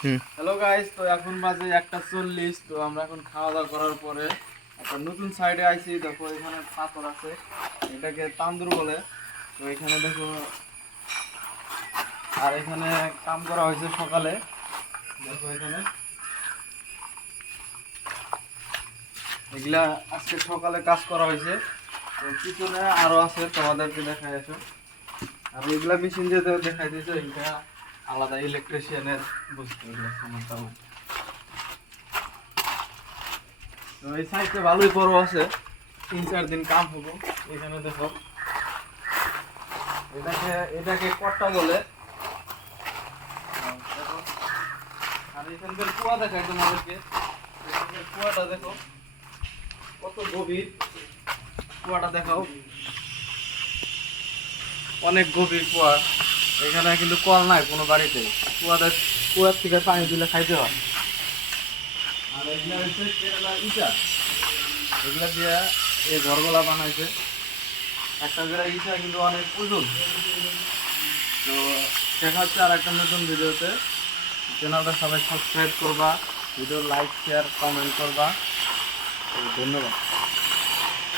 Hello guys, তো এখন বাজে 1:40। তো আমরা এখন খাওয়া দাওয়া করার পরে একটা নতুন সাইডে আইছি। দেখো এখানে পাথর আছে, এটাকে তান্দুর বলে। তো এখানে দেখো, আর এখানে কাম করা হয়েছে সকালে। দেখো এখানে এগুলা আজকে সকালে কাজ করা হয়েছে। তো পিছনে আরো আছে, তোমাদেরকে দেখাই আছে। আর এগুলা মেশিন যে দেখাই দিয়েছে, এটা আলাদা ইলেকট্রিশিয়ানের বস্তু, এগুলো সমস্যা না। তো এই সাইডটা ভালোই বড় আছে, 3-4 দিন কাম হবো। এখানে দেখো, এটাকে এটাকে কট্টা বলে। দেখো, আর এখানকার কুয়া দেখাই তোমাদেরকে। এখানকার কুয়াটা দেখো কত গভীর, কুয়াটা দেখাও, অনেক গভীর কুয়া। এখানে কিন্তু কল নাই কোনো বাড়িতে, কুয়ার থেকে পানি তুলে খাইতে হয়। আর এগুলা হচ্ছে কেরালা ইটা, এগুলা দিয়ে এই ঘরগুলা বানাইছে। একটা করে ইটা কিন্তু অনেক ওজন। তো দেখা হচ্ছে আর একটা নতুন ভিডিওতে। চ্যানেলটা সবাই সাবস্ক্রাইব করবা, ভিডিও লাইক শেয়ার কমেন্ট করবা। তো ধন্যবাদ।